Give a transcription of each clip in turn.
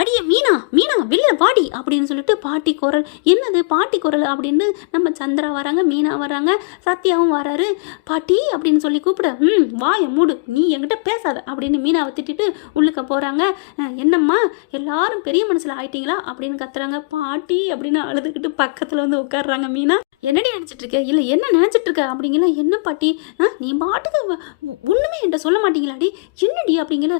அடியே மீனா மீனா வெளில பாடி அப்படின்னு சொல்லிட்டு பாட்டி குரல். என்னது பாட்டி குரல் அப்படின்னு நம்ம சந்திரா வராங்க, மீனா வராங்க, சத்யாவும் வராரு. பாட்டி அப்படின்னு சொல்லி கூப்பிட, வாயை மூடு, நீ என்கிட்ட பேசாத அப்படின்னு மீனாவை திட்டிட்டு உள்ளுக்க போகிறாங்க. என்னம்மா எல்லாரும் பெரிய மனசில் ஆயிட்டீங்களா அப்படின்னு கத்துறாங்க. பாட்டி அப்படின்னு அழுதுகிட்டு பக்கத்தில் வந்து உட்காடுறாங்க மீனா. என்னடி நினச்சிட்டு இருக்க, இல்லை என்ன நினச்சிட்டு இருக்க அப்படிங்கிற. என்ன பாட்டி நீ பாட்டுக்கு ஒன்றுமே என்கிட்ட சொல்ல மாட்டீங்களாடி, என்னடி அப்படிங்கிற.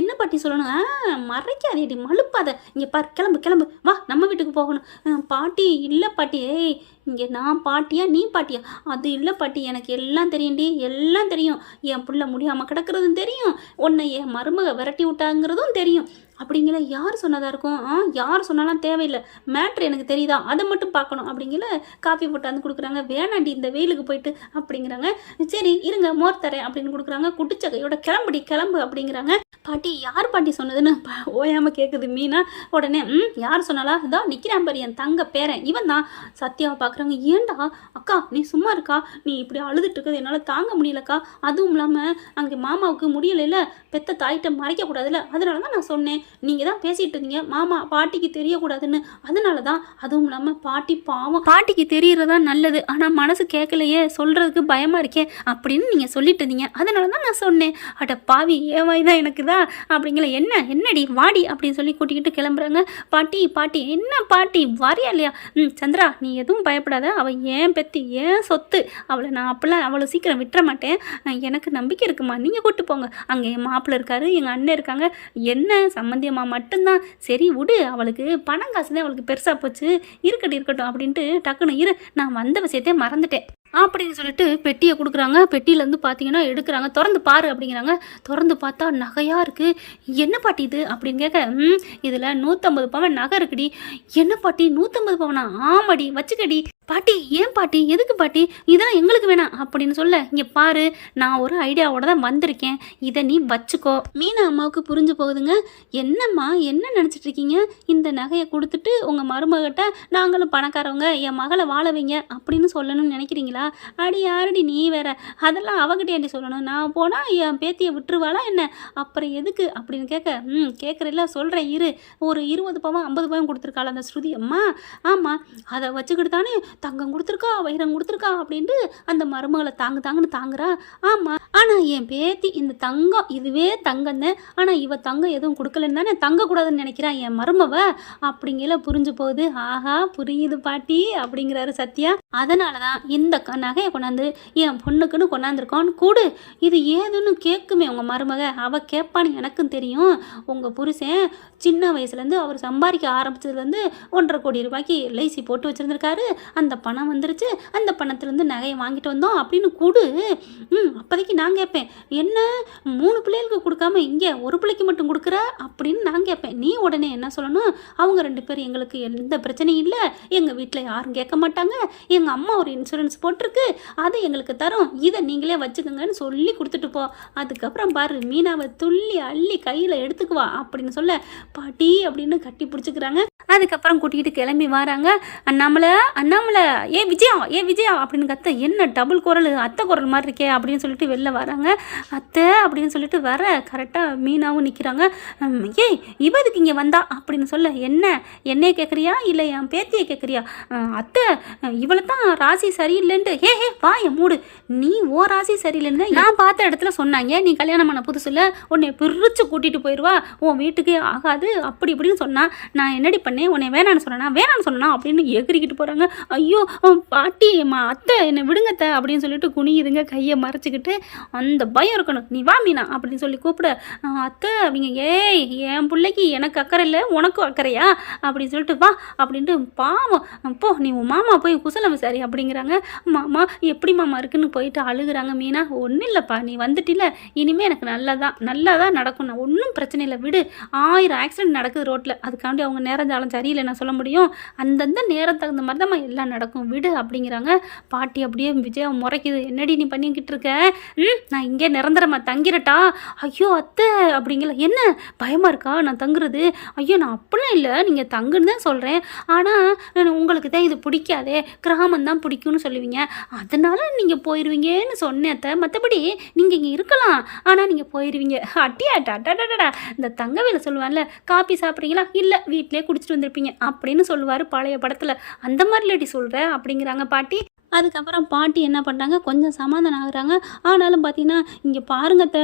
என்ன பாட்டி சொல்லணும், மறைக்காதேடி, மழுப்பாத, இங்கே பார், கிளம்பு கிளம்பு, வா நம்ம வீட்டுக்கு போகணும். பாட்டி இல்லை பாட்டி, ஏய் இங்கே நான் பாட்டியா நீ பாட்டியா, அது இல்லை பாட்டி, எனக்கு எல்லாம் தெரியும்டி, எல்லாம் தெரியும். என் பிள்ளை முடியாமல் கிடக்கிறதும் தெரியும், உன்னை என் மருமக விரட்டி விட்டாங்கிறதும் தெரியும். அப்படிங்கிற. யார் சொன்னதாக இருக்கும், யார் சொன்னாலும் தேவையில்லை, மேட்ரு எனக்கு தெரியுதா, அதை மட்டும் பார்க்கணும் அப்படிங்கிற. காஃபி போட்டாந்து கொடுக்குறாங்க. வேணாண்டி இந்த வெயிலுக்கு போயிட்டு அப்படிங்கிறாங்க. சரி இருங்க மோர் தரேன் அப்படின்னு கொடுக்குறாங்க. குடிச்ச கையோட கிளம்புடி கிளம்பு அப்படிங்கிறாங்க. பாட்டி யார் பாட்டி சொன்னதுன்னு ஓயாமல் கேட்குது மீனா. உடனே யார் சொன்னாலா, இதான் நிற்கிறான் பாரு என் தங்க பேரன், இவன் தான். சத்யாவை பார்க்குறாங்க. ஏண்டா அக்கா நீ சும்மா இருக்கா, நீ இப்படி அழுதுட்டு இருக்கிறது என்னால் தாங்க முடியலக்கா, அதுவும் இல்லாமல் அங்கே மாமாவுக்கு முடியலைல்ல, பெத்த தாயிட்ட மறைக்கக்கூடாதுல்ல, அதனால தான் நான் சொன்னேன், நீங்கள் தான் பேசிகிட்டு இருந்தீங்க மாமா பாட்டிக்கு தெரியக்கூடாதுன்னு, அதனால தான். அதுவும் இல்லாமல் பாட்டி பாவம், பாட்டிக்கு தெரியறதா நல்லது, ஆனால் மனசு கேட்கலையே, சொல்கிறதுக்கு பயமாக இருக்கே அப்படின்னு நீங்கள் சொல்லிட்டு இருந்தீங்க, அதனால தான் நான் சொன்னேன். அட பாவி ஏவாய் தான் எனக்கு தான் அப்படிங்கிற. என்னடி வாடி அப்படின்னு சொல்லி கூட்டிக்கிட்டு கிளம்புறாங்க. பாட்டி பாட்டி என்ன பாட்டி வரையா இல்லையா, சந்திரா நீ எதுவும் பயப்படாத, அவள் ஏன் பெத்தி ஏன் சொத்து, அவளை நான் அப்பெல்லாம் அவ்வளோ சீக்கிரம் விட்டுற மாட்டேன், எனக்கு நம்பிக்கை இருக்குமா, நீங்கள் கூப்பிட்டு போங்க, அங்கே என் மாப்பிள்ளை இருக்காரு, எங்கள் அண்ணன் இருக்காங்க, என்ன சம்மந்தியம்மா மட்டும்தான், சரி விடு, அவளுக்கு பணம் காசு தான் அவளுக்கு பெருசாக போச்சு, இருக்கட்டும் அப்படின்ட்டு டக்குன்னு இரு, நான் வந்த விஷயத்தையே மறந்துட்டேன் அப்படின்னு சொல்லிட்டு பெட்டியை கொடுக்குறாங்க. பெட்டியிலேருந்து பார்த்தீங்கன்னா எடுக்கிறாங்க. திறந்து பாரு அப்படிங்கிறாங்க. திறந்து பார்த்தா நகையாக இருக்குது. என்ன பாட்டி இது அப்படின்னு கேட்க, இதில் 150 பவன் நகை இருக்குடி. என்ன பாட்டி 150 பவனா, ஆமாடி வச்சுக்கடி. பாட்டி ஏன் பாட்டி, எதுக்கு பாட்டி, இதெல்லாம் எங்களுக்கு வேணாம் அப்படின்னு சொல்ல, இங்கே பாரு நான் ஒரு ஐடியாவோட தான் வந்திருக்கேன், இதை நீ வச்சுக்கோ. மீனா அம்மாவுக்கு புரிஞ்சு போகுதுங்க. என்னம்மா என்ன நினச்சிட்டு இருக்கீங்க, இந்த நகையை கொடுத்துட்டு உங்கள் மருமகிட்ட நாங்களும் பணக்காரவங்க என் மகளை வாழ வைங்க அப்படின்னு சொல்லணும்னு நினைக்கிறீங்களா, அடி யாரடி நீ வேற, அதெல்லாம் அவகிட்டே ஏண்டி சொல்லணும், நான் போனால் என் பேத்தியை விட்டுருவாளா என்ன, அப்புறம் எதுக்கு அப்படின்னு கேட்க, கேட்குறல சொல்கிறேன் இரு, ஒரு 20 பவன் 50 பவன் கொடுத்துருக்காள் அந்த ஸ்ருதி அம்மா, ஆமாம் அதை வச்சுக்கிட்டு தானே தங்கம் கொடுத்துருக்கா வைரம் கொடுத்துருக்கா அப்படின்ட்டு அந்த மருமகளை தாங்குன்னு தாங்குறா. ஆமாம் ஆனால் என் பேத்தி இந்த தங்கம் இதுவே தங்கம் தான், ஆனால் இவ தங்கம் எதுவும் கொடுக்கலன்னு தானே தங்கக்கூடாதுன்னு நினைக்கிறான் என் மருமவ அப்படிங்கிற. புரிஞ்சு போகுது. ஆஹா புரியுது பாட்டி அப்படிங்கிறாரு சத்யா. அதனால தான் இந்த நகையை கொண்டாந்து என் பொண்ணுக்குன்னு கொண்டாந்துருக்கான்னு கூடு, இது ஏதுன்னு கேட்குமே உங்கள் மருமக, அவள் கேட்பான்னு எனக்கும் தெரியும். உங்கள் புருஷன் சின்ன வயசுலேருந்து அவர் சம்பாதிக்க ஆரம்பிச்சதுலேருந்து 1.5 கோடி ரூபாய்க்கு எல்ஐசி போட்டு வச்சுருந்துருக்காரு, அந்த பணம் வந்துருச்சு, அந்த பணத்துலேருந்து நகையை வாங்கிட்டு வந்தோம் அப்படின்னு கூடு. அப்போதைக்கு நான் கேட்பேன், என்ன 3 பிள்ளைகளுக்கு கொடுக்காம இங்கே ஒரு பிள்ளைக்கு மட்டும் கொடுக்குற அப்படின்னு நான் கேட்பேன். நீ உடனே என்ன சொல்லணும், அவங்க 2 பேரும் எங்களுக்கு எந்த பிரச்சனையும் இல்லை, எங்கள் வீட்டில் யாரும் கேட்க மாட்டாங்க, எங்கள் அம்மா ஒரு இன்சூரன்ஸ் போட்டிருக்கு, அது எங்களுக்கு தரும், இதை நீங்களே வச்சுக்கோங்கன்னு சொல்லி கொடுத்துட்டு போ. அதுக்கப்புறம் பாரு மீனாவை துள்ளி அள்ளி கையில் எடுத்துக்குவா அப்படின்னு சொல்ல, பாட்டி அப்படின்னு கட்டி பிடிச்சிக்கிறாங்க. அதுக்கப்புறம் கூட்டிகிட்டு கிளம்பி வராங்க. அண்ணாமலை ஏ விஜயா அப்படின்னு கத்த, என்ன டபுள் குரல் அத்தை குரல் மாதிரி இருக்கே அப்படின்னு சொல்லிட்டு வெளில வராங்க. அத்தை அப்படின்னு சொல்லிட்டு வர கரெக்டாக மீனாவும் நிற்கிறாங்க. ஏய் இவதுக்கு இங்கே வந்தா அப்படின்னு சொல்ல, என்னைய கேட்குறியா இல்லை என் பேத்தியை கேட்குறியா, அத்தை இவளை தான் ராசி சரியில்லைன்ட்டு, ஹே வாய மூடு, நீ ஓ ராசி சரியில்லைன்னு நான் பார்த்த இடத்துல சொன்னாங்க, நீ கல்யாணம் பண்ண புதுசில் உன்னை பிரித்து கூட்டிகிட்டு போயிடுவா, உன் வீட்டுக்கே ஆகாது அப்படி இப்படின்னு சொன்னா, நான் என்னடி பண்ணேன், உன்னை வேணான்னு சொன்னா அப்படின்னு எகிரிக்கிட்டு போகிறாங்க. ஐயோ பாட்டி அத்தை என்னை விடுங்கத்த அப்படின்னு சொல்லிட்டு குனியுதுங்க கையை மறைச்சிக்கிட்டு. அந்த பயம் இருக்கணும், நீ வா மீனா அப்படின்னு சொல்லி கூப்பிட, அத்தை அப்படிங்க, ஏய் என் பிள்ளைக்கு எனக்கு அக்கறை இல்லை உனக்கும் அக்கறையா அப்படின்னு சொல்லிட்டு வா அப்படின்ட்டு, பாவம் போ நீ உன் மாமா போய் குசலம் விசாரி அப்படிங்கிறாங்க. மாமா எப்படி மாமா இருக்குன்னு போயிட்டு அழுகுறாங்க மீனா. ஒன்றும் இல்லைப்பா நீ வந்துட்டில, இனிமேல் எனக்கு நல்லாதான் நடக்கும், நான் ஒன்றும் பிரச்சனை இல்லை விடு, 1000 ஆக்சிடென்ட் நடக்குது ரோட்டில், அதுக்காண்டி அவங்க நேரம் ஜாலம் சரியில்லை நான் சொல்ல முடியும், அந்தந்த நேரம் தகுந்த மாதிரி தான் எல்லாம் நடக்கும் விடு அப்படிங்கிறாங்க. பாட்டி அப்படியே விஜயா முறைக்குது, என்னடி நீ பண்ணிக்கிட்டு இருக்க, நான் இங்கே நிரந்தரமா தங்கிறட்டா, ஐயோ அத்தை அப்படிங்கிற. என்ன பயமாக இருக்கா நான் தங்குறது, ஐயோ நான் அப்படிலாம் இல்லை நீங்கள் தங்குன்னு தான் சொல்கிறேன், ஆனால் உங்களுக்கு தான் இது பிடிக்காதே, மாமன் தான் பிடிக்கும்னு சொல்லுவீங்க, அதனால நீங்கள் போயிடுவீங்கன்னு சொன்னேன் அத்தை. மற்றபடி நீங்கள் இங்கே இருக்கலாம், ஆனால் நீங்கள் போயிடுவீங்க. அட்டியாட்டா இந்த தங்கவேல சொல்லுவான்ல, காப்பி சாப்பிட்றீங்களா, இல்லை வீட்டிலே குடிச்சிட்டு வந்திருப்பீங்க அப்படின்னு சொல்லுவார் பழைய படத்தில். அந்த மாதிரி லேடி சொல்கிறேன் அப்படிங்கிறாங்க பாட்டி. அதுக்கப்புறம் பாட்டி என்ன பண்ணுறாங்க, கொஞ்சம் சமாதானம் ஆகுறாங்க. ஆனாலும் பார்த்தீங்கன்னா, இங்கே பாருங்க அத்தை,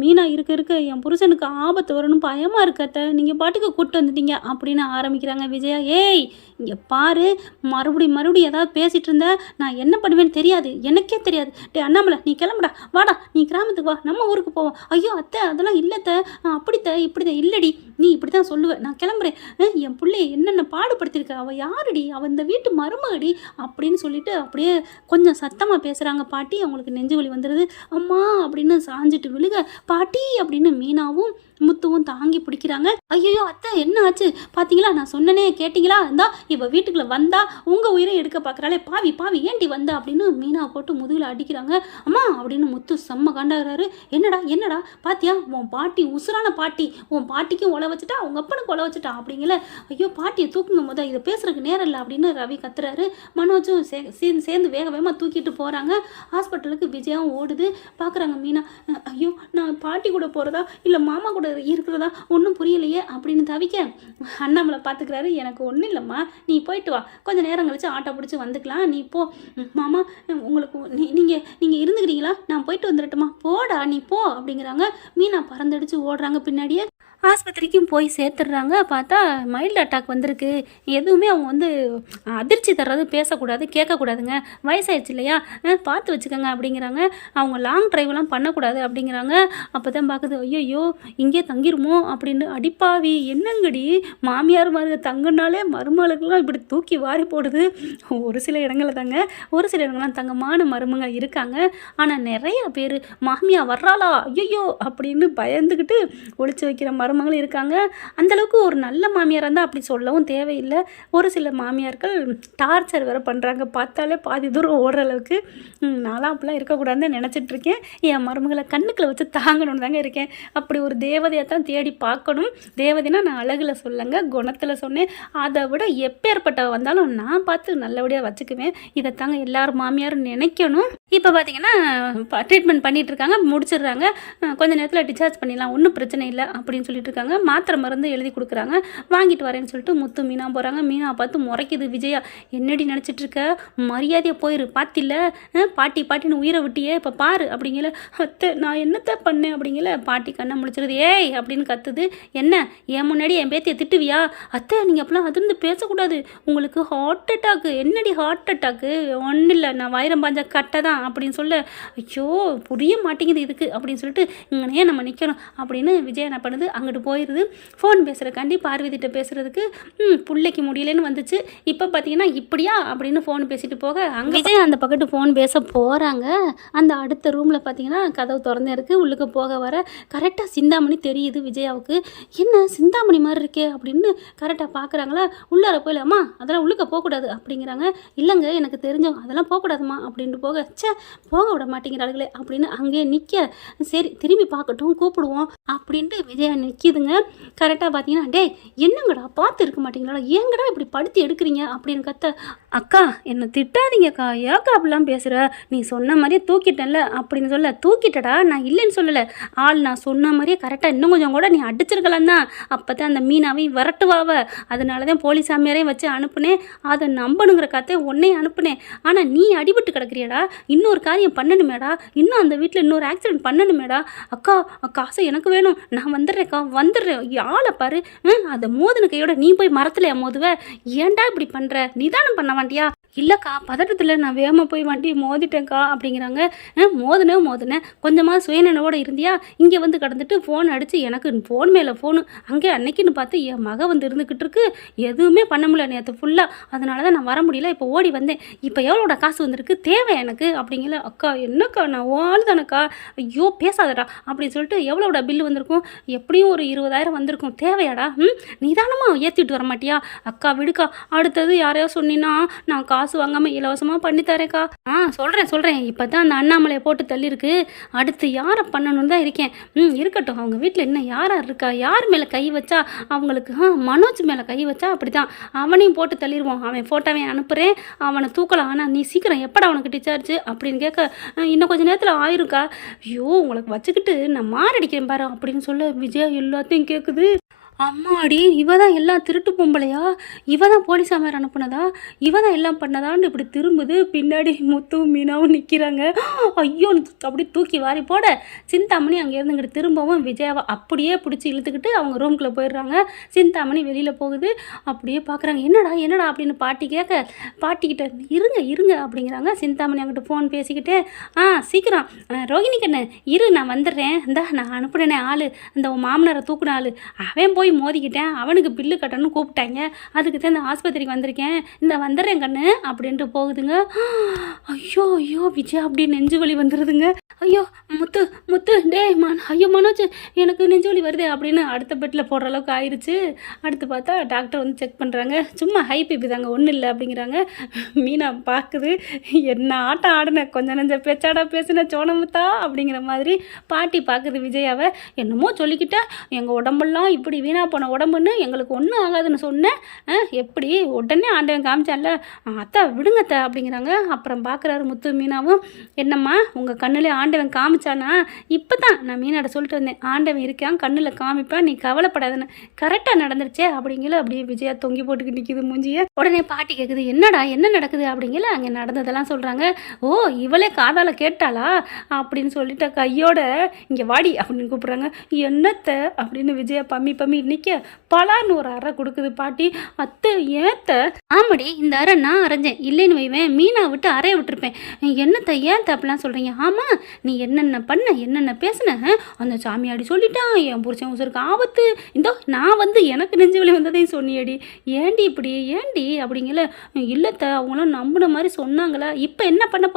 மீனா இருக்க இருக்க என் புருஷனுக்கு ஆபத்து வரணும் பயமாக இருக்கு அத்தை, நீங்கள் பாட்டுக்கு கூப்பிட்டு வந்துட்டீங்க அப்படின்னு ஆரம்பிக்கிறாங்க விஜயா. ஏய் இங்கே பாரு, மறுபடியும் ஏதாவது பேசிகிட்டு இருந்த நான் என்ன பண்ணுவேன்னு தெரியாது, எனக்கே தெரியாது. டே அண்ணாமலை, நீ கிளம்புடா, வாடா நீ கிராமத்துக்கு வா, நம்ம ஊருக்கு போவோம். ஐயோ அத்தை அதெல்லாம் இல்லைத்த, அப்படித்த இப்படித்த இல்லடி, நீ இப்படி தான் சொல்லுவேன், நான் கிளம்புறேன். என் பிள்ளைய என்னென்ன பாடுபடுத்திருக்க, அவள் யாருடி, அவள் இந்த வீட்டு மருமகடி அப்படின்னு சொல்லிட்டு அப்படியே கொஞ்சம் சத்தமாக பேசுகிறாங்க பாட்டி. அவங்களுக்கு நெஞ்சு வலி வந்துடுது. அம்மா அப்படின்னு சாஞ்சிட்டு விழுக, பாட்டி அப்படின்னு மீனாவும் முத்துவும் தாங்கி பிடிக்கிறாங்க. ஐயோ அத்தை என்ன ஆச்சு பார்த்தீங்களா, நான் சொன்னனே கேட்டிங்களா, இந்தா இவ வீட்டுக்குள்ளே வந்தா உங்கள் உயிரை எடுக்க பார்க்குறாளே, பாவி பாவி ஏன்டி வந்தா அப்படின்னு மீனாவை போட்டு முதுகில் அடிக்கிறாங்க. அம்மா அப்படின்னு முத்து செம்ம காண்டாகிறாரு. என்னடா பாத்தியா, உன் பாட்டி உசுரான பாட்டி, உன் பாட்டிக்கும் ஒலை வச்சுட்டா உங்கள் அப்பனுக்கு ஒலை வச்சுட்டா அப்படிங்கல. ஐயோ பாட்டியை தூக்குங்க முத, இதை பேசுறதுக்கு நேரம் இல்லை அப்படின்னு ரவி கத்துறாரு. மனோஜும் சேர்ந்து வேகமாக தூக்கிட்டு போகிறாங்க. ஹாஸ்பிட்டலுக்கு விஜயாவும் ஓடுது. பார்க்குறாங்க மீனா. ஐயோ நான் பாட்டி கூட போகிறதா இல்லை மாமா கூட இருக்கிறதா ஒன்றும் புரியலையே அப்படின்னு தவிக்க, அண்ணாமலை பார்த்துக்கிறாரு. எனக்கு ஒன்றும் இல்லைம்மா, நீ போயிட்டு வா, கொஞ்சம் நேரம் கழிச்சு ஆட்டோ பிடிச்சி வந்துக்கலாம், நீ போ. மாமா உங்களுக்கு நீங்கள் இருந்துக்கிறீங்களா, நான் போயிட்டு வந்துடட்டுமா, போடா நீ போ அப்படிங்கிறாங்க. மீனா பறந்தடிச்சு ஓடுறாங்க பின்னாடியே. ஆஸ்பத்திரிக்கும் போய் சேர்த்துடுறாங்க. பார்த்தா மைல்டு அட்டாக் வந்திருக்கு. எதுவுமே அவங்க அதிர்ச்சி தர்றது பேசக்கூடாது, கேட்கக்கூடாதுங்க, வயசாயிடுச்சு இல்லையா, பார்த்து வச்சுக்கோங்க அப்படிங்கிறாங்க. அவங்க லாங் ட்ரைவ்லாம் பண்ணக்கூடாது அப்படிங்கிறாங்க. அப்போ தான் பார்க்குது, ஐயோ இங்கே தங்கிருமோ அப்படின்னு. அடிப்பாவி என்னங்கடி, மாமியார் மாதிரி தங்குனாலே மருமகளுக்கெல்லாம் இப்படி தூக்கி வாரி போடுது. ஒரு சில இடங்களில் தாங்க, ஒரு சில இடங்கள்லாம் தங்கமான மருமங்க இருக்காங்க. ஆனால் நிறைய பேர் மாமியா வர்றாளா ஐயோ அப்படின்னு பயந்துக்கிட்டு ஒழிச்சு வைக்கிற மருமகளும் இருக்காங்க. அந்தளவுக்கு ஒரு நல்ல மாமியாராக இருந்தால் அப்படி சொல்லவும் தேவையில்லை. ஒரு சில மாமியார்கள் டார்ச்சர் வேறு பண்ணுறாங்க, பார்த்தாலே பாதி தூரம் ஓடுற அளவுக்கு. நான்லாம் அப்படிலாம் இருக்கக்கூடாதுன்னு நினச்சிட்ருக்கேன். என் மருமகளை கண்ணுக்களை வச்சு தாங்கணும்னு தாங்க இருக்கேன். அப்படி ஒரு தேவதையை தான் தேடி பார்க்கணும். தேவதைனா நான் அழகில் சொல்லங்க, குணத்தில் சொன்னேன். அதை விட எப்பேற்பட்ட வந்தாலும் நான் பார்த்து நல்லபடியாக வச்சுக்குவேன். இதை தாங்க எல்லாரும் மாமியாரும் நினைக்கணும். இப்போ பார்த்தீங்கன்னா ட்ரீட்மெண்ட் பண்ணிகிட்டு இருக்காங்க, முடிச்சிடுறாங்க. கொஞ்சம் நேரத்தில் டிஸ்சார்ஜ் பண்ணிடலாம், ஒன்றும் பிரச்சனை இல்லை அப்படின்னு சொல்லிட்டு இருக்காங்க. மாத்திரை மருந்து எழுதி கொடுக்குறாங்க, வாங்கிட்டு வரேன்னு சொல்லிட்டு முத்து மீனா போகிறாங்க. மீனா பார்த்து முறைக்குது விஜயா. என்னடி நினச்சிட்டு இருக்க, மரியாதையை போயிரு, பார்த்தில்ல பாட்டி பாட்டின்னு உயிரை விட்டியே, இப்போ பாரு அப்படிங்கல. அத்தை நான் என்னத்தை பண்ணேன் அப்படிங்கல. பாட்டி கண்ணை முடிச்சிருது. ஏய் அப்படின்னு கத்துது. என்ன என் முன்னாடி என் பேத்தியை திட்டுவியா? அத்தை நீங்கள் அப்பெல்லாம் அதிர்ந்து பேசக்கூடாது, உங்களுக்கு ஹார்ட் அட்டாக்கு. என்னடி ஹார்ட் அட்டாக்கு? ஒன்றும் இல்லை, நான் வைரம் பாஞ்ச கட்டை தான் அப்படின்னு சொல்ல. ஐயோ புரிய மாட்டேங்குது இதுக்கு அப்படின்னு சொல்லிட்டு இங்கனையே நம்ம நிற்கணும் அப்படின்னு விஜய் என்ன பண்ணுது, அங்கிட்டு போயிடுது. ஃபோன் பேசுகிறக்காண்டி பார்வதிட்ட பேசுகிறதுக்கு பிள்ளைக்கு முடியலன்னு வந்துச்சு. இப்போ பார்த்தீங்கன்னா இப்படியா அப்படின்னு ஃபோன் பேசிட்டு போக, அங்கே விஜய் அந்த பக்கத்து ஃபோன் பேச போகிறாங்க. அந்த அடுத்த ரூமில் பார்த்தீங்கன்னா கதவு திறந்தே இருக்குது. உள்ளுக்கு போக வர கரெக்டாக சிந்தாமணி தெரியுது விஜயாவுக்கு. என்ன சிந்தாமணி மாதிரி இருக்கே அப்படின்னு கரெக்டாக பார்க்குறாங்களா. உள்ளார போயில, அம்மா அதெல்லாம் உள்ளுக்க போகக்கூடாது அப்படிங்கிறாங்க. இல்லைங்க எனக்கு தெரிஞ்சவங்க, அதெல்லாம் போகக்கூடாதுமா அப்படின்ட்டு போக, போக விட மாட்டேங்கிறாளுங்களே அப்படின்னு அங்கேயே நிற்க, சரி திரும்பி பார்க்கட்டும் கூப்பிடுவோம் அப்படின்ட்டு விஜயா நிற்கிதுங்க. கரெக்டாக பார்த்தீங்கன்னா, டேய் என்னங்கடா பார்த்து இருக்க மாட்டீங்களா, ஏங்கடா இப்படி படுத்தி எடுக்கிறீங்க அப்படின்னு கத்த. அக்கா என்னை திட்டாதீங்கக்கா, ஏக்கா அப்படிலாம் பேசுகிற, நீ சொன்ன மாதிரியே தூக்கிட்டேன்ல அப்படின்னு சொல்ல. தூக்கிட்டடா, நான் இல்லைன்னு சொல்லலை, ஆள் நான் சொன்ன மாதிரியே கரெக்டாக இன்னும் கொஞ்சம் கூட நீ அடிச்சிருக்கலாம் தான். அப்போ தான் அந்த மீனாவையும் விரட்டுவாவ, அதனால தான் போலீஸ் சாமியாரையும் வச்சு அனுப்புனேன். அதை நம்பணுங்கிற கத்தை உன்னையும் அனுப்புனேன். ஆனால் நீ அடிபட்டு கிடக்குறியாடா, இன்னொரு காரியம் பண்ணணுமேடா, இன்னும் அந்த வீட்டில் இன்னொரு ஆக்சிடென்ட் பண்ணணுமேடா. அக்கா காசை எனக்கு வேணும், நான் வந்துடுறேன்க்கா வந்துடுறேன், ஆளை பாரு. அதை மோதின கையோட நீ போய் மரத்தில் மோதுவ, ஏன்டா இப்படி பண்ணுற, நிதானம் பண்ண மாட்டியா? இல்லைக்கா பதட்டத்தில் நான் வேகமாக போய் வண்டி மோதிட்டேன்க்கா அப்படிங்கிறாங்க. மோதினேன் கொஞ்சமாக சுயநினைவோடு இருந்தியா, இங்கே வந்து கடந்துட்டு ஃபோன் அடித்து எனக்கு ஃபோன் மேலே ஃபோனு, அங்கே அன்னைக்குன்னு பார்த்து என் மக வந்து இருந்துக்கிட்டு இருக்கு, எதுவுமே பண்ண முடியல நேற்று ஃபுல்லாக, அதனால தான் நான் வர முடியல, இப்போ ஓடி வந்தேன், இப்போ எவ்வளோட காசு வந்திருக்கு தேவை எனக்கு அப்படிங்கல. அக்கா என்னக்கா நான் வாழ் தானக்கா, ஐயோ பேசாதடா அப்படின்னு சொல்லிட்டு, எவ்வளோட பில்லு வந்திருக்கும், எப்படியும் ஒரு 20,000 வந்திருக்கும், தேவையாடா, நிதானமாக ஏற்றிட்டு வர மாட்டியா? அக்கா விடுக்கா, அடுத்தது யாரையோ சொன்னீன்னா நான் காசு வாங்காமல் இலவசமாக பண்ணித்தரேக்கா. சொல்கிறேன் இப்போ தான் அந்த அண்ணாமலையை போட்டு தள்ளியிருக்கு. அடுத்து யாரை பண்ணணும்னு தான் இருக்கேன். இருக்கட்டும். அவங்க வீட்டில் இன்னும் யார் இருக்கா, யார் மேலே கை வச்சா அவங்களுக்கு மனோஜ் மேலே கை வச்சா அப்படி தான் அவனையும் போட்டு தள்ளிடுவோம். அவன் ஃபோட்டோவை அனுப்புகிறேன், அவனை தூக்கலாம். ஆனால் நீ சீக்கிரம் எப்படா அவனுக்கு டிச்சார்ஜ் அப்படின்னு கேட்க, இன்னும் கொஞ்சம் நேரத்தில் ஆயிருக்கா. ஐயோ உங்களுக்கு வச்சுக்கிட்டு நான் மாரடிக்கிறேன் பாரு அப்படின்னு சொல்ல விஜயா எல்லாத்தையும் கேட்குது. அம்மாடி, இவ தான் எல்லாம் திருட்டு பொம்பளையா, இவ தான் போலீஸ் அமர் அனுப்புனதா, இவ தான் எல்லாம் பண்ணதான்னு இப்படி திரும்புது. பின்னாடி முத்துவும் மீனாவும் நிற்கிறாங்க. ஐயோ அப்படி தூக்கி வாரி போட சிந்தாமணி அங்கேருந்து இங்கிட்டு திரும்பவும் விஜயாவை அப்படியே பிடிச்சி இழுத்துக்கிட்டு அவங்க ரூம்குள்ளே போயிடுறாங்க. சிந்தாமணி வெளியில் போகுது. அப்படியே பார்க்குறாங்க. என்னடா அப்படின்னு பாட்டி கேட்க, பாட்டிக்கிட்ட இருங்க அப்படிங்கிறாங்க. சிந்தாமணி அங்கிட்ட ஃபோன் பேசிக்கிட்டே, சீக்கிரம் ரோஹிணி கண்ணு இரு, நான் வந்துடுறேன். இந்தா நான் அனுப்புனேனே ஆள், அந்த மாமனாரை தூக்குன ஆள், அவன் போய் மோதிக்கிட்டேன், அவனுக்கு பில்லு கட்டணும்னு கூப்பிட்டாங்க, அதுக்கு தான் இந்த ஆஸ்பத்திரிக்கு வந்திருக்கேன், இந்த வந்துடுறேன் கண்ணு அப்படின்ட்டு போகுதுங்க. ஐயோ விஜயா அப்படி நெஞ்சு வலி வந்துடுதுங்க. ஐயோ முத்து டே ஐயோ மனோஜ் எனக்கு நெஞ்சு வலி வருது அப்படின்னு அடுத்த பெட்டில் போடுற அளவுக்கு ஆயிடுச்சு. அடுத்து பார்த்தா டாக்டர் வந்து செக் பண்ணுறாங்க. சும்மா ஹை பிபி தாங்க, ஒன்றும் இல்லை அப்படிங்கிறாங்க. மீனா பார்க்குது, என்ன ஆட்டம் ஆடின, கொஞ்சம் நெஞ்ச பேச்சாடா பேசுன சோனமுத்தா அப்படிங்கிற மாதிரி பாட்டி பார்க்குது விஜயாவை. என்னமோ சொல்லிக்கிட்டா எங்கள் உடம்பெல்லாம் இப்படி வீணாக போன உடம்புன்னு, எங்களுக்கு ஒன்றும் ஆகாதுன்னு சொன்னேன், எப்படி உடனே ஆண்டவன் காமிச்சான்ல, அத்தா விடுங்கத்த அப்படிங்கிறாங்க. அப்புறம் பார்க்குறாரு முத்து மீனாவும். என்னம்மா உங்கள் கண்ணில் ஆண்டவன் காமிச்சானா? இப்போ தான் நான் மீனாட சொல்லிட்டு வந்தேன், ஆண்டவன் இருக்கான் கண்ணில் காமிப்பான், நீ கவலைப்படாதுன்னு. கரெக்டாக நடந்துருச்சே அப்படிங்கல. அப்படியே விஜயா தொங்கி போட்டுக்கு நிற்கிது மூஞ்சிய. உடனே பாட்டி கேட்குது, என்னடா என்ன நடக்குது அப்படிங்கல. அங்கே நடந்ததெல்லாம் சொல்கிறாங்க. ஓ இவளே காதால் கேட்டாளா அப்படின்னு சொல்லிட்டு கையோட இங்கே வாடி அப்படின்னு கூப்பிட்றாங்க. என்னத்தை அப்படின்னு விஜயா பம்மி நிற்க பலான்னு ஒரு அறை கொடுக்குது பாட்டி. அத்தை ஏத்த ஆமாடி, இந்த அறை நான் அரைஞ்சேன், இல்லைன்னு வைவேன் மீனா விட்டு அறைய விட்டுருப்பேன். என்னத்தை ஏன் அப்படிலாம் சொல்கிறீங்க? ஆமாம் நீ என்னென்ன பேசுன, அந்த சாமியாடி சொல்லிட்டான், என் புருஷன் உசருக்கு ஆபத்து, இந்தோ நான் வந்து எனக்கு நெஞ்சு வலி வந்ததையும் சொன்னியடி, ஏண்டி இப்படி ஏண்டி அப்படிங்கல. இல்லைத்த அவங்களாம் நம்பின மாதிரி சொன்னாங்களா, இப்போ என்ன பண்ண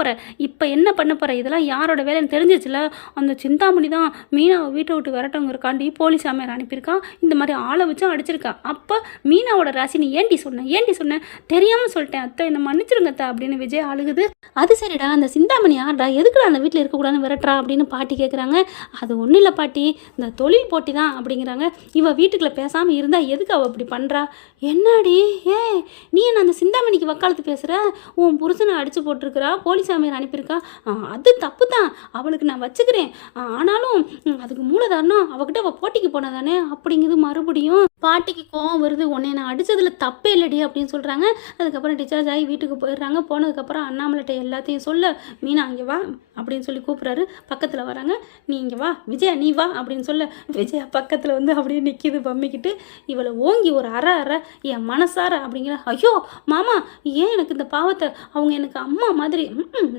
போகிற, இதெல்லாம் யாரோட வேலைன்னு தெரிஞ்சிச்சுல, அந்த சிந்தாமணி தான் மீனாவை வீட்டை விட்டு விரட்டவங்க இருக்காண்டி போலீஸ் அமர் அனுப்பியிருக்கான், இந்த மாதிரி ஆளை வச்சும் அடிச்சிருக்கான். அப்போ மீனாவோட ராசி நீ ஏண்டி சொன்ன தெரியாமல் சொல்லிட்டேன் அத்தை, என்ன மன்னிச்சிருங்கத்த அப்படின்னு விஜய் அழுகுது. அது சரிடா, அந்த சிந்தாமணி யார்டா, எதுக்குடா அந்த வீட்டில் இருக்கக்கூடாதுன்னு விரட்டுறா அப்படின்னு பாட்டி கேட்குறாங்க. அது ஒன்றும் இல்லை பாட்டி, இந்த தொழில் போட்டி தான் அப்படிங்கிறாங்க. இவள் வீட்டுக்குள்ளே பேசாமல் இருந்தால் எதுக்கு அவள் அப்படி பண்ணுறா? என்னடி நீ என்ன அந்த சிந்தாமணிக்கு வக்காலத்து பேசுகிற? உன் புருஷனை அடித்து போட்டிருக்கிறா, போலீஸ் அமர் அனுப்பியிருக்கா, அது தப்பு தான், அவளுக்கு நான் வச்சுக்கிறேன், ஆனாலும் அதுக்கு மூலதாரணம் அவகிட்ட அவள் போட்டிக்கு போனதானே அப்படிங்குது. மறுபடியும் பாட்டிக்கு கோவம் வருது. உன்னை நான் அடித்ததில் தப்பே இல்லடி அப்படின்னு சொல்கிறாங்க. அதுக்கப்புறம் டிஸ்சார்ஜ் ஆகி வீட்டுக்கு போயிடுறாங்க. போனதுக்கப்புறம் அண்ணாமலைட்ட எல்லாத்தையும் சொல்ல, மீனா அங்கே வா அப்படின்னு சொல்லி கூப்பிட்றாரு. பக்கத்தில் வராங்க. நீ இங்கே வா விஜயா, நீ வா அப்படின்னு சொல்ல விஜயா பக்கத்தில் வந்து அப்படியே நிற்கிது பம்மிக்கிட்டு. இவளை ஓங்கி ஒரு அரை என் மனசார அப்படிங்கிற. ஐயோ மாமா ஏன் எனக்கு இந்த பாவத்தை, அவங்க எனக்கு அம்மா மாதிரி,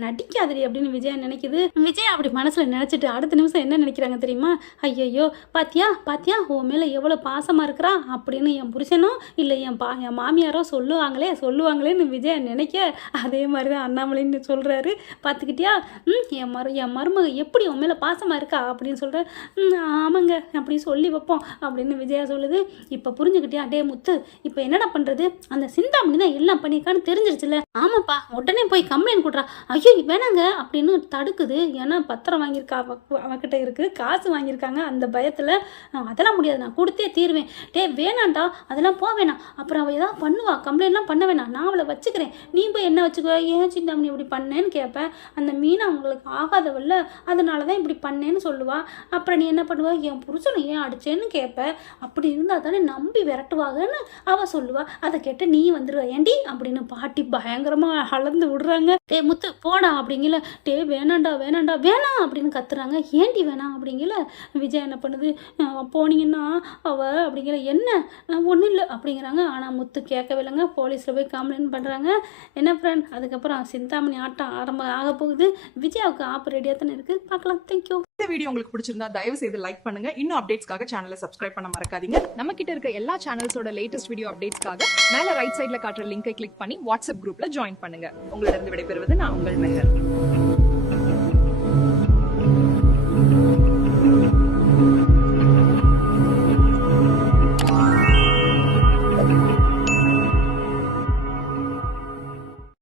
நடிக்காதடி அப்படின்னு விஜயா நினைக்குது. விஜயா அப்படி மனசில் நினச்சிட்டு அடுத்த நிமிஷம் என்ன நினைக்கிறாங்க தெரியுமா? ஐயோ பாத்தியா உன் மேலே எவ்வளோ பாசமாக இருக்கிறா அப்படின்னு என் புருஷனோ இல்லை என் மாமியாரோ சொல்லுவாங்களேன்னு விஜயா நினைக்க, அதே மாதிரி தான் அண்ணாமலைன்னு சொல்கிறாரு. பார்த்துக்கிட்டியா என் மருமக எப்படி உன் மேலே பாசமாக இருக்கா அப்படின்னு சொல்கிறேன். ஆமாங்க அப்படி சொல்லி வைப்போம் அப்படின்னு விஜயா சொல்லுது. இப்போ புரிஞ்சுக்கிட்டியா டே முத்து, இப்போ என்னடா பண்ணுறது, அந்த சிந்தாமணி தான் எல்லாம் பண்ணியிருக்கான்னு தெரிஞ்சிருச்சுல. ஆமாப்பா உடனே போய் கம்ப்ளைண்ட் கொடுறா. ஐயோ வேணாங்க அப்படின்னு தடுக்குது. ஏன்னா பத்திரம் வாங்கியிருக்கா அவகிட்ட இருக்குது, காசு வாங்கியிருக்காங்க, அந்த பயத்தில் அதெல்லாம் முடியாது, நான் கொடுத்தே தீருவேன். வேணாண்டா அதெல்லாம் வேணாம், அப்புறம் அவள் ஏதாவது பண்ணுவா, கம்ப்ளைண்ட்லாம் பண்ண வேணாம், நான் அவளை வச்சுக்கிறேன், நீ போய் என்ன வச்சுக்குவ, ஏன் சிந்தாமணி இப்படி பண்ணேன்னு கேட்பேன். அந்த மீனா உங்களுக்கு ஆகாதவல்ல, அதனால தான் இப்படி பண்ணேன்னு சொல்லுவா. அப்புறம் நீ என்ன பண்ணுவ, என் புருஷனை ஏன் அடிச்சேன்னு கேட்ப, அப்படி இருந்தால் தானே நம்பி விரட்டுவாங்கன்னு அவள் சொல்லுவா. அதை கேட்டு நீ வந்துடுவ ஏண்டி அப்படின்னு பாட்டி பயங்கரமாக அளந்து விடுறாங்க. முத்து போடா அப்படிங்கல. வேணாண்டா வேணாம் அப்படின்னு கத்துறாங்க. ஏண்டி வேணாம் அப்படிங்கல. விஜய் என்ன பண்ணுது, போனீங்கன்னா அவள் அப்படிங்கிற என்ன ஒன்றும் இல்லை அப்படிங்கிறாங்க. ஆனால் முத்து கேட்கவே இல்லைங்க. போலீஸில் போய் கம்ப்ளைண்ட் பண்ணுறாங்க. என்ன ஃப்ரெண்ட், அதுக்கப்புறம் சிந்தாமணி ஆட்டம் ஆக போகுது. விஜயாவுக்கு ஆப்பு ரெடியாக தானே இருக்குது, பார்க்கலாம். தேங்க்யூ. இந்த வீடியோ உங்களுக்கு பிடிச்சிருந்தா தயவு செய்து லைக் பண்ணுங்க. இன்னும் அப்டேட்ஸ்க்காக சேனலை சப்ஸ்கிரைப் பண்ண மறக்காதீங்க. நம்ம கிட்ட இருக்க எல்லா சேனல்ஸோட லேட்டஸ்ட் வீடியோ அப்டேட்ஸ்க்காக மேல ரைட் சைட்ல காட்டுற லிங்கை கிளிக் பண்ணி வாட்ஸ்அப் குரூப்ல ஜாயின் பண்ணுங்க. உங்களிடம் விடைபெறுவது நான் உங்கள் மெஹர்.